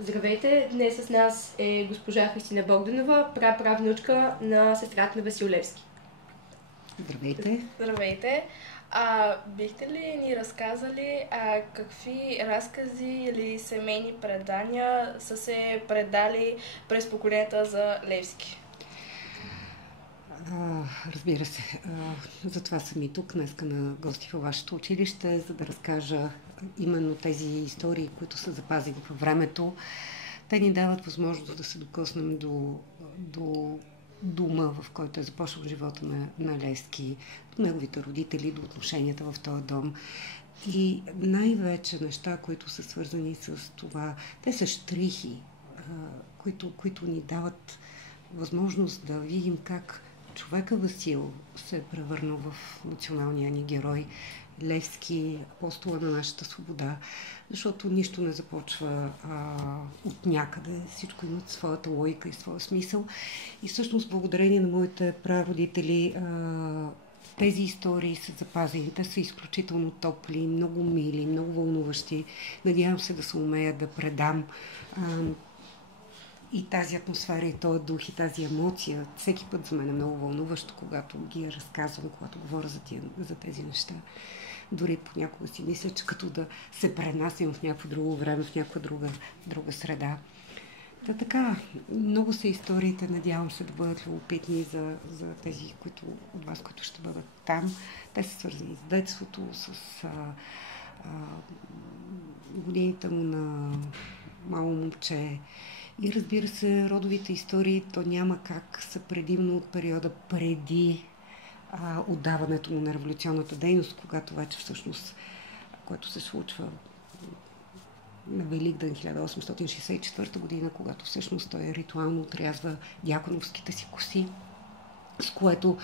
Здравейте! Днес с нас е госпожа Христина Богданова, праправнучка на сестрата на Васил Левски. Здравейте! Здравейте! Бихте ли ни разказали какви разкази или семейни предания са се предали през поколенията за Левски? Разбира се. Затова съм и тук днеска на гости във вашето училище, за да разкажа именно тези истории, които са запазени във времето. Те ни дават възможност да се докоснем до дома, в който е започнал живота на Левски, до неговите родители, до отношенията в този дом. И най-вече неща, които са свързани с това, те са щрихи, които ни дават възможност да видим как човека Васил се е превърнал в националния ни герой, Левски, апостола на нашата свобода, защото нищо не започва от някъде, всичко има своята логика и своя смисъл. И всъщност, благодарение на моите прародители, тези истории са запазени. Те са изключително топли, много мили, много вълнуващи. Надявам се да се умея да предам и тази атмосфера, и този дух, и тази емоция. Всеки път за мен е много вълнуващо, когато ги разказвам, когато говоря за тези неща. Дори понякога си мисля, че като да се пренасям в някакво друго време, в някаква друга среда. Така, много са историите, надявам се да бъдат любопитни за тези от вас, които ще бъдат там. Те са свързани с детството, с годините му на мало момче. И разбира се, родовите истории, то няма как са предимно от периода преди отдаването му на революционната дейност, когато вече всъщност, което се случва на Великден 1864 година, когато всъщност той ритуално отрязва дяконовските си коси, с което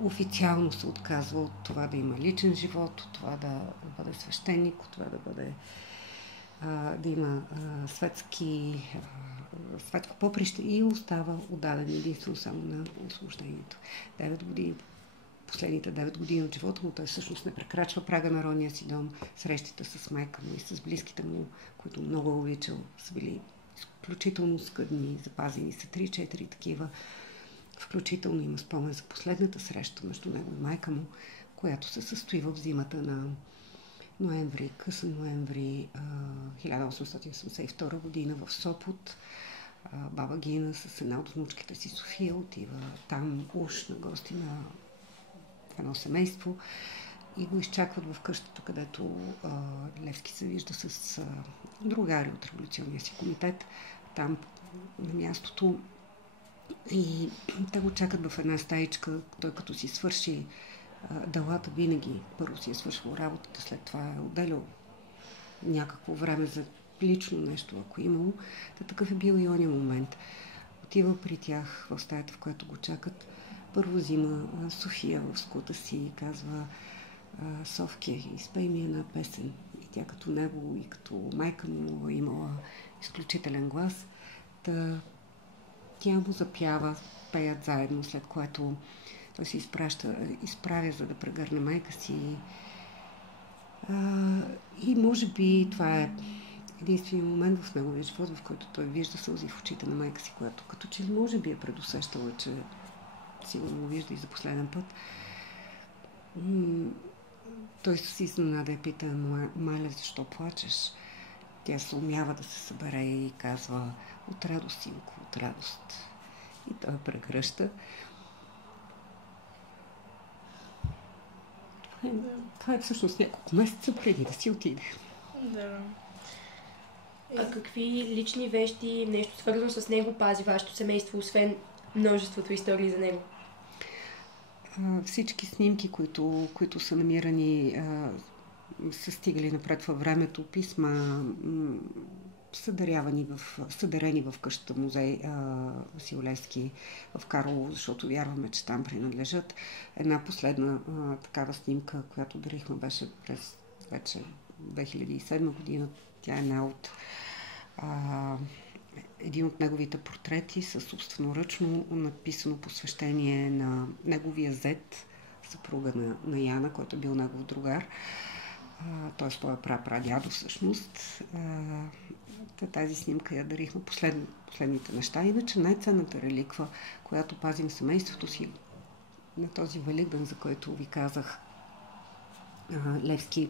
официално се отказва от това да има личен живот, от това да бъде свещеник, от това да има светско поприще и остава отдаден единствено само на освобождението. Последните 9 години от живота му той всъщност не прекрачва прага на родния си дом. Срещите с майка му и с близките му, които много обичал, са били изключително скъдни, запазени са 3-4 такива. Включително има спомен за последната среща между него и майка му, която се състои в зимата на късен ноември 1882 година в Сопот. Баба Гина с една от внучките си София отива там уж на гости на едно семейство и го изчакват в къщата, където Левски се вижда с другари от революционния си комитет, там на мястото. И те го чакат в една стаичка, той като си свърши делата винаги. Първо си е свършил работата, след това е отделял някакво време за лично нещо, ако имало. Такъв е бил и ония момент. Отива при тях в стаята, в която го чакат. Първо взима София в скута си и казва: Совке, изпей ми една песен. И тя като него и като майка му имала изключителен глас. Тя му запява, пеят заедно, след което той се изправя, за да прегърне майка си. И може би това е единственият момент в неговия живот, в който той вижда сълзи в очите на майка си, която като че може би е предусещала, че сигурно го вижда и за последен път. Той с изненада я пита: Маля, защо плачеш? Тя се умява да се събере и казва: от радост, синко, от радост. И той прегръща. Това е всъщност няколко месеца преди да си отиде. Да. А какви лични вещи, нещо свързано с него пази вашето семейство, освен множеството истории за него? Всички снимки, които са намирани, са стигали напред във времето, писма, съдарени в къщата музей Васил Левски в Карлово, защото вярваме, че там принадлежат. Една последна такава снимка, която дарихме, беше през вече 2007 година. Тя е един от неговите портрети със собственоръчно написано посвещение на неговия зет, съпруга на Яна, който е бил негов другар. т.е. своя прадядо всъщност. Тази снимка я дарихме последните неща. Иначе най-ценната реликва, която пазим семейството си на този Великден, за който ви казах, Левски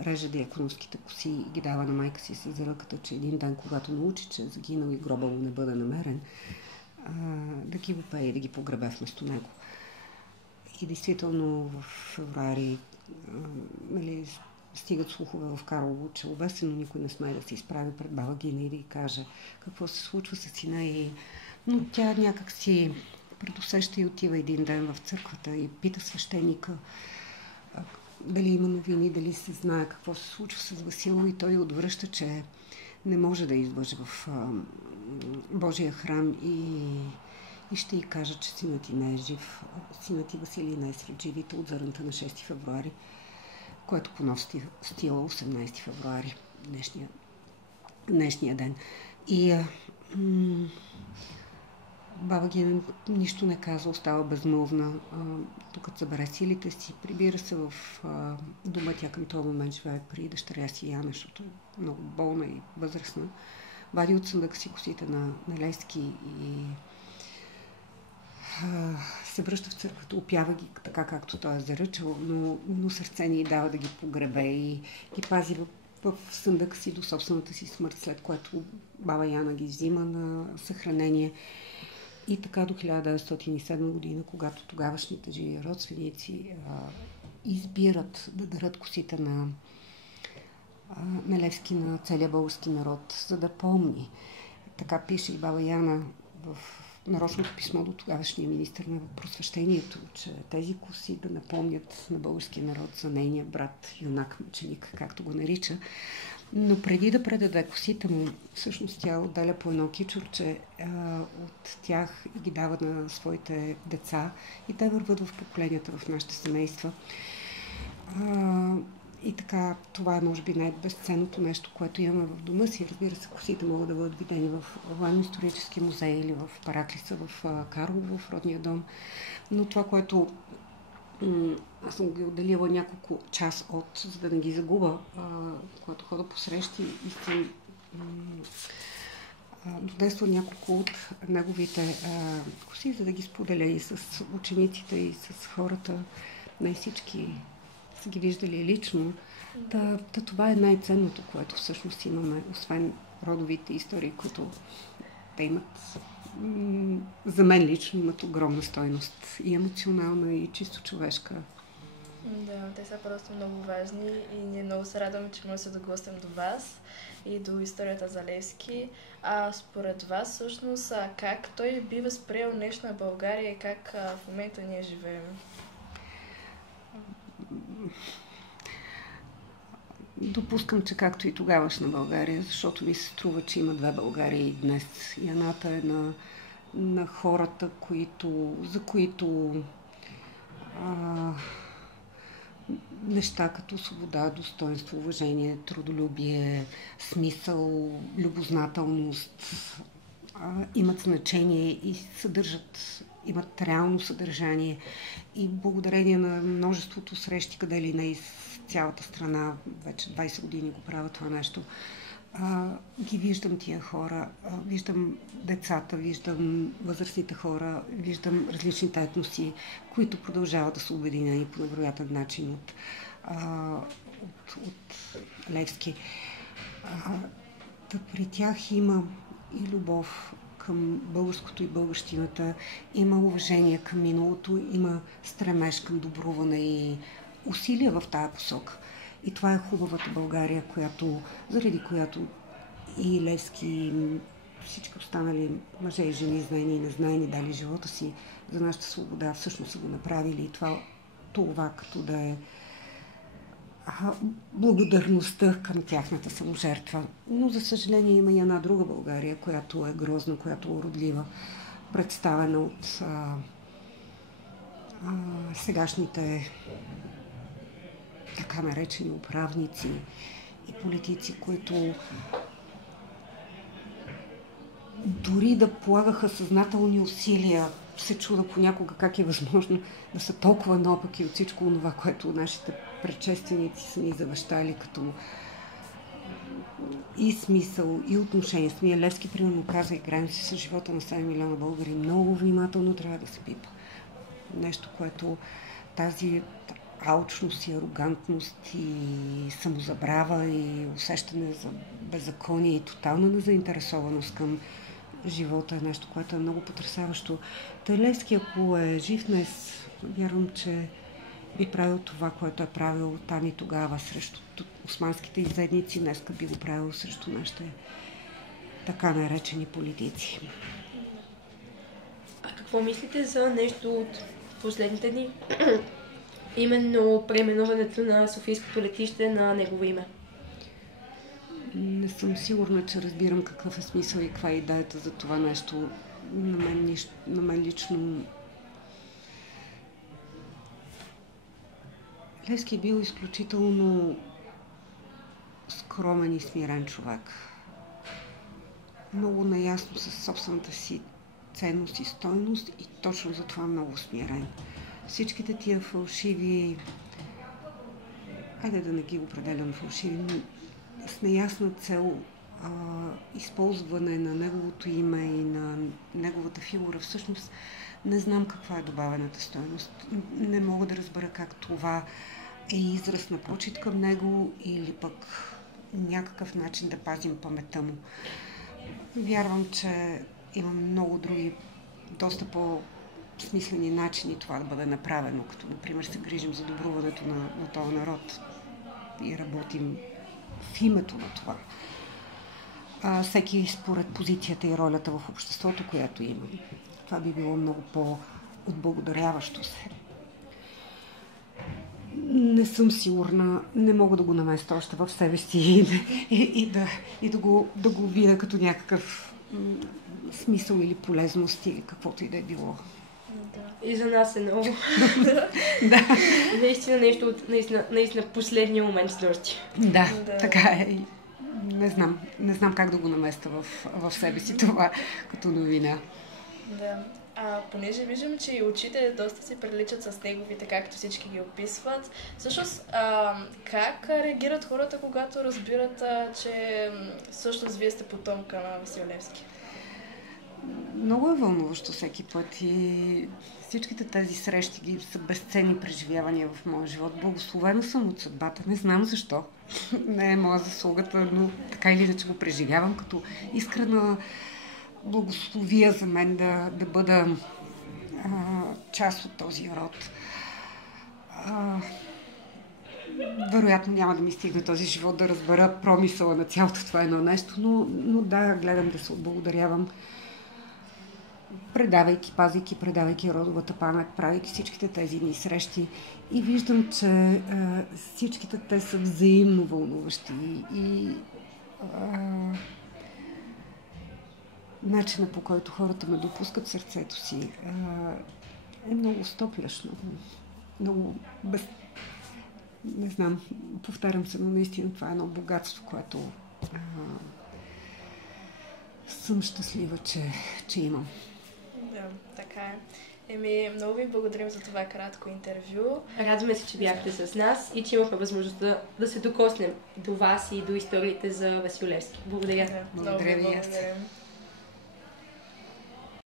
реже диаконовските коси и ги дава на майка си с заръката, че един ден, когато научи, че е загинал и гроба му не бъде намерен, да ги опее и да ги погребе вместо него. И действително в февруари стигат слухове в Карлово, че обесено никой не смее да се изправи пред баба Гина и да й каже какво се случва с сина й. Но тя някак си предусеща и отива един ден в църквата и пита свещеника дали има новини, дали се знае какво се случва с Васило, и той отвръща, че не може да излъже в Божия храм и ще й кажа, че синът ти не е жив. Синът ти Василий не е сред живите от зарънта на 6 февруари, което по нов стила 18 февруари, днешния ден. И баба Гина нищо не казва, остава безмълвна. Тук събере силите си, прибира се в дома. Тя към този момент живее при дъщеря си Яна, защото е много болна и възрастна. Вади от съндъка си косите на Левски и се връща в църквата, опява ги така, както той е заръчал, но сърце ни дава да ги погребе и ги пази в съндъка си до собствената си смърт, след което баба Яна ги взима на съхранение. И така до 1907 година, когато тогавашните живи родственици избират да дарат косите на Левски на целия български народ, за да помни. Така пише и баба Яна в нарочното писмо до тогавашния министър на просвещението, че тези коси да напомнят на българския народ за нейния брат, юнак мъченик, както го нарича. Но преди да предаде косите му, всъщност тя отделя по едно кичурче от тях и ги дава на своите деца. И те върват в поколенията в нашите семейства. И така, това е може би най-безценното нещо, което имаме в дома си. Разбира се, косите могат да бъдат видени в Военно-исторически музей или в Параклиса, в Карлово, в родния дом. Но това, което аз съм ги отделила няколко час за да не ги загуба, когато хода по срещи и съм донесла няколко от неговите коси, за да ги споделя и с учениците, и с хората. Не всички са ги виждали лично. Това е най-ценното, което всъщност имаме, освен родовите истории, които те имат. За мен лично имат огромна стойност. И емоционална, и чисто човешка. Да, те са просто много важни и ние много се радваме, че може да се догостим до вас и до историята за Левски. Според вас, всъщност, как той би възприел днешна България и как в момента ние живеем? Допускам, че както и тогавашна България, защото ми се струва, че има две Българии и днес. И едната е на хората, за които неща като свобода, достоинство, уважение, трудолюбие, смисъл, любознателност имат значение и имат реално съдържание. И благодарение на множеството срещи, къде ли не из цялата страна, вече 20 години го правя това нещо, ги виждам тия хора, виждам децата, виждам възрастните хора, виждам различните етноси, които продължават да са обединени по невероятен начин от Левски. При тях има и любов към българското и българщината, има уважение към миналото, има стремеж към добруване и усилия в тая посока. И това е хубавата България, заради която и Левски, и всички останали мъже и жени, знаени и незнаени, дали живота си за нашата свобода, всъщност са го направили. И това като да е благодарността към тяхната саможертва. Но, за съжаление, има и една друга България, която е грозна, която е уродлива, представена от сегашните така наречени управници и политици, които дори да полагаха съзнателни усилия, се чуда понякога как е възможно да са толкова наопаки от всичко това, което нашите предшественици са ни завещали като и смисъл, и отношение. Самия Левски, примерно, каза: играем си с живота на 7 милиона българи. Много внимателно трябва да се пипа. Нещо, което тази алчност и арогантност и самозабрава и усещане за беззаконие и тотална незаинтересованост към живота е нещо, което е много потресаващо. Левски, ако е жив днес, вярвам, че би правил това, което е правил там и тогава срещу османските иззедници, днеска би го правил срещу нашите така наречени политици. А какво мислите за нещо от последните дни? Именно преименуването на Софийското летище на негово име. Не съм сигурна, че разбирам какъв е смисъл и каква е идеята за това нещо. На мен лично Левски е бил изключително скромен и смирен човек. Много наясно със собствената си ценност и стойност и точно за това много смирен. Всичките тия фалшиви, хайде да не ги определям фалшиви, но с неясна цел използване на неговото име и на неговата фигура, всъщност не знам каква е добавената стойност. Не мога да разбера как това е израз на почит към него или пък някакъв начин да пазим паметта му. Вярвам, че има много други, доста по-смислени начини това да бъде направено, като например се грижим за добруването на този народ и работим в името на това. Всеки според позицията и ролята в обществото, която има. Това би било много по-отблагодаряващо се. Не съм сигурна, не мога да го наместя още в себе си и да го видя като някакъв смисъл или полезност или каквото и да е било. Да. И за нас е много. Да. Наистина нещо от наистина последния момент с нощи. Да, така е. Не знам как да го наместя в себе си това като новина. Да. Понеже виждам, че и очите доста си приличат с неговите, както всички ги описват. Всъщност, как реагират хората, когато разбират, че всъщност вие сте потомка на Васил Левски? Много е вълнуващо всеки път и всичките тези срещи ги са безценни преживявания в моя живот. Благословена съм от съдбата, не знам защо. Не е моя заслугата, но така или иначе го преживявам като искрена благословия за мен да бъда част от този род. Вероятно няма да ми стигне този живот да разбера промисъла на цялото това едно нещо, но да, гледам да се отблагодарявам, предавайки родовата памет, правейки всичките тези дни срещи и виждам, че всичките те са взаимно вълнуващи и начинът, по който хората ме допускат в сърцето си, е много стоплящ, много не знам, повтарям се, но наистина това е едно богатство, което съм щастлива, че имам. Да, така е. Много ви благодарим за това кратко интервю. Радваме се, че бяхте с нас и че имахме възможността да се докоснем до вас и до историите за Васил Левски. Благодаря. Благодаря ви.